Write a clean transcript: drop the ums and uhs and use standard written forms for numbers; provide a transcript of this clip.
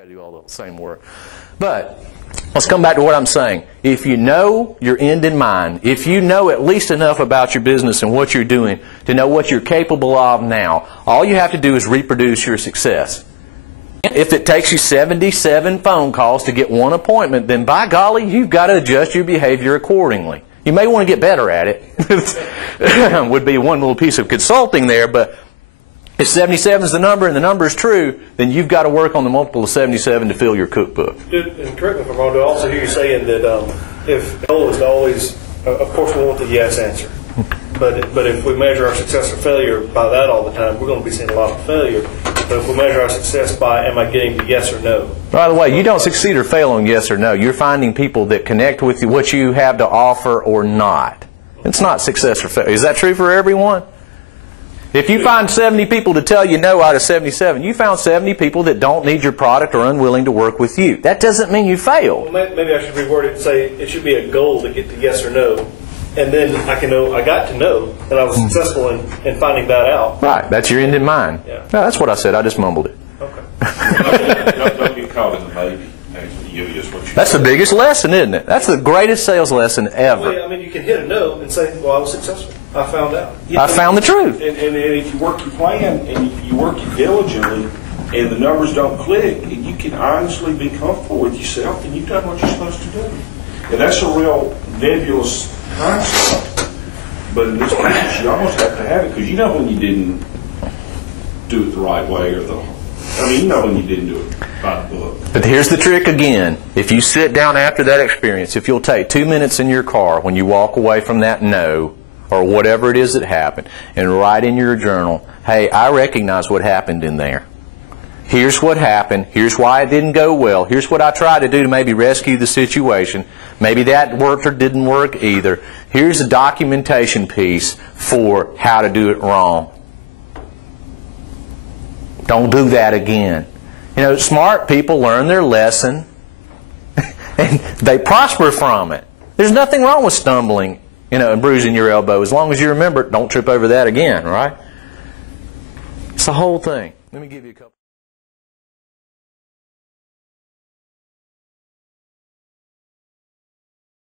got to do all the same work. But let's come back to what I'm saying. If you know your end in mind, if you know at least enough about your business and what you're doing to know what you're capable of now, all you have to do is reproduce your success. If it takes you 77 phone calls to get one appointment, then by golly, you've got to adjust your behavior accordingly. You may want to get better at it. Would be one little piece of consulting there, but if 77 is the number and the number is true, then you've got to work on the multiple of 77 to fill your cookbook. And correct me if I'm wrong, I also hear you saying that if the goal is to always, of course we want the yes answer, but if we measure our success or failure by that all the time, we're going to be seeing a lot of failure. But if we measure our success by am I getting the yes or no? By the way, you don't succeed or fail on yes or no. You're finding people that connect with you, what you have to offer or not. It's not success or failure. Is that true for everyone? If you find 70 people to tell you no out of 77, you found 70 people that don't need your product or unwilling to work with you. That doesn't mean you failed. Well, maybe I should reword it and say it should be a goal to get the yes or no. And then I can know, I got to know, and I was successful in finding that out. Right, that's your end in mind. Yeah. No, that's what I said, I just mumbled it. Okay. Don't get caught in the maybe. Actually, you just what you That's the biggest lesson, isn't it? That's the greatest sales lesson ever. Well, yeah, I mean, you can hit a no and say, well, I was successful. I found out. I found the truth. And if you work your plan and you work it diligently and the numbers don't click, and you can honestly be comfortable with yourself, and you've done what you're supposed to do. And that's a real nebulous concept. But in this case, you almost have to have it because you know when you didn't do it the right way or you know when you didn't do it by the book. But here's the trick again. If you sit down after that experience, if you'll take 2 minutes in your car when you walk away from that no, or whatever it is that happened, and write in your journal, hey, I recognize what happened in there. Here's what happened. Here's why it didn't go well. Here's what I tried to do to maybe rescue the situation. Maybe that worked or didn't work either. Here's a documentation piece for how to do it wrong. Don't do that again. You know, smart people learn their lesson and they prosper from it. There's nothing wrong with stumbling, and bruising your elbow. As long as you remember, don't trip over that again, right? It's the whole thing. Let me give you a couple.